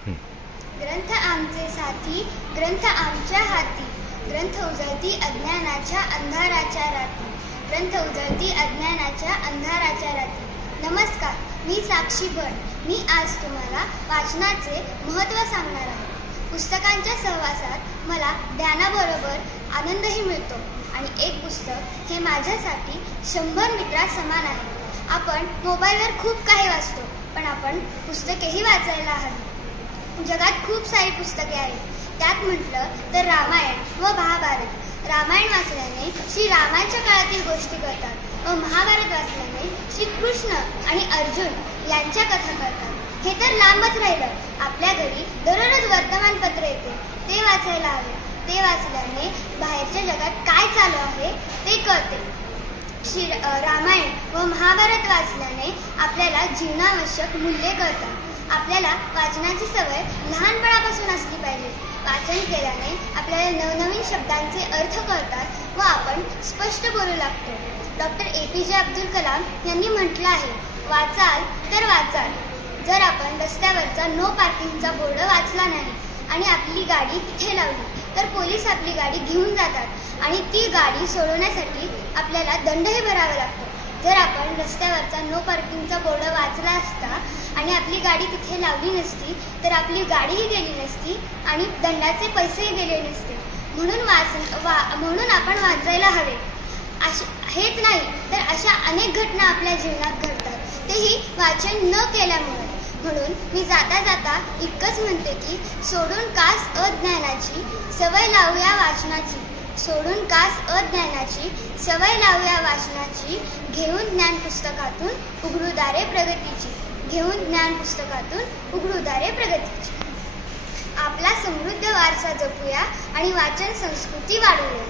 ग्रंथ आमचे साथी, ग्रंथ आमच्या हाती, ग्रंथ उजळती अज्ञानाच्या अंधाराच्या रात्री, ग्रंथ उजळती अज्ञानाच्या अंधाराच्या रात्री. नमस्कार, मी साक्षी भट. मी आज तुम्हाला वाचनाचे महत्त्व सांगणार आहे. पुस्तकांच्या सहवासात मला ज्ञानाबरोबर आनंदही मिळतो आणि एक पुस्तक हे माझ्यासाठी 100 मित्रासमान आहे. आपण मोबाईलवर खूप काही वाचतो, पण आपण पुस्तकेही वाचायला हवी. जगात खूप सारी पुस्तके आहेत. त्यात म्हटलं तर रामायण व महाभारत. रामायण वाचल्याने श्री रामाच्या काळातील गोष्टी कळतात व महाभारत वाचल्याने श्री कृष्ण आणि अर्जुन यांच्या कथा कळतात. हे तर लांबच राहिलं. आपल्या घरी दररोज वर्तमानपत्र येते, ते वाचायला हवे. ते वाचल्याने बाहेरच्या जगात काय चालू आहे ते कळते. रामायण व महाभारत वाचल्याने आपल्याला जीवनावश्यक मूल्ये कळतात. आपल्याला वाचनाची सवय लहानपणापासून असली पाहिजे. वाचन केल्याने आपल्याला नवनवीन शब्दांचे अर्थ कळतात व आपण स्पष्ट बोलू लागतो. डॉक्टर APJ अब्दुल कलाम यांनी म्हटलं आहे, वाचाल तर वाचाल. जर आपण रस्त्यावरचा नो पार्किंगचा बोर्ड वाचला नाही आणि आपली गाडी तिथे लावली तर पोलीस आपली गाडी घेऊन जातात आणि ती गाडी सोडवण्यासाठी आपल्याला दंडही भरावा लागतो. जर आपण रस्त्यावरचा नो पार्किंगचा बोर्ड वाचला असता आणि आपली गाडी तिथे लावली नसती तर आपली गाडीही गेली नसती आणि दंडाचे पैसेही गेले नसते. म्हणून आपण वाचायला हवे. हेच नाही तर अशा अनेक घटना आपल्या जीवनात घडतात, तेही वाचन न केल्यामुळे. म्हणून मी जाता जाता इतकंच म्हणते की सोडून कास अज्ञानाची सवय लावूया वाचनाची. सोडून कास अज्ञानाची सवय लावूया वाचनाची. घेऊन ज्ञान पुस्तकातून उघडू दारे प्रगतीची. घेऊन ज्ञान पुस्तकातून उघडू दारे प्रगतीची. आपला समृद्ध वारसा जपूया आणि वाचन संस्कृती वाढवूया.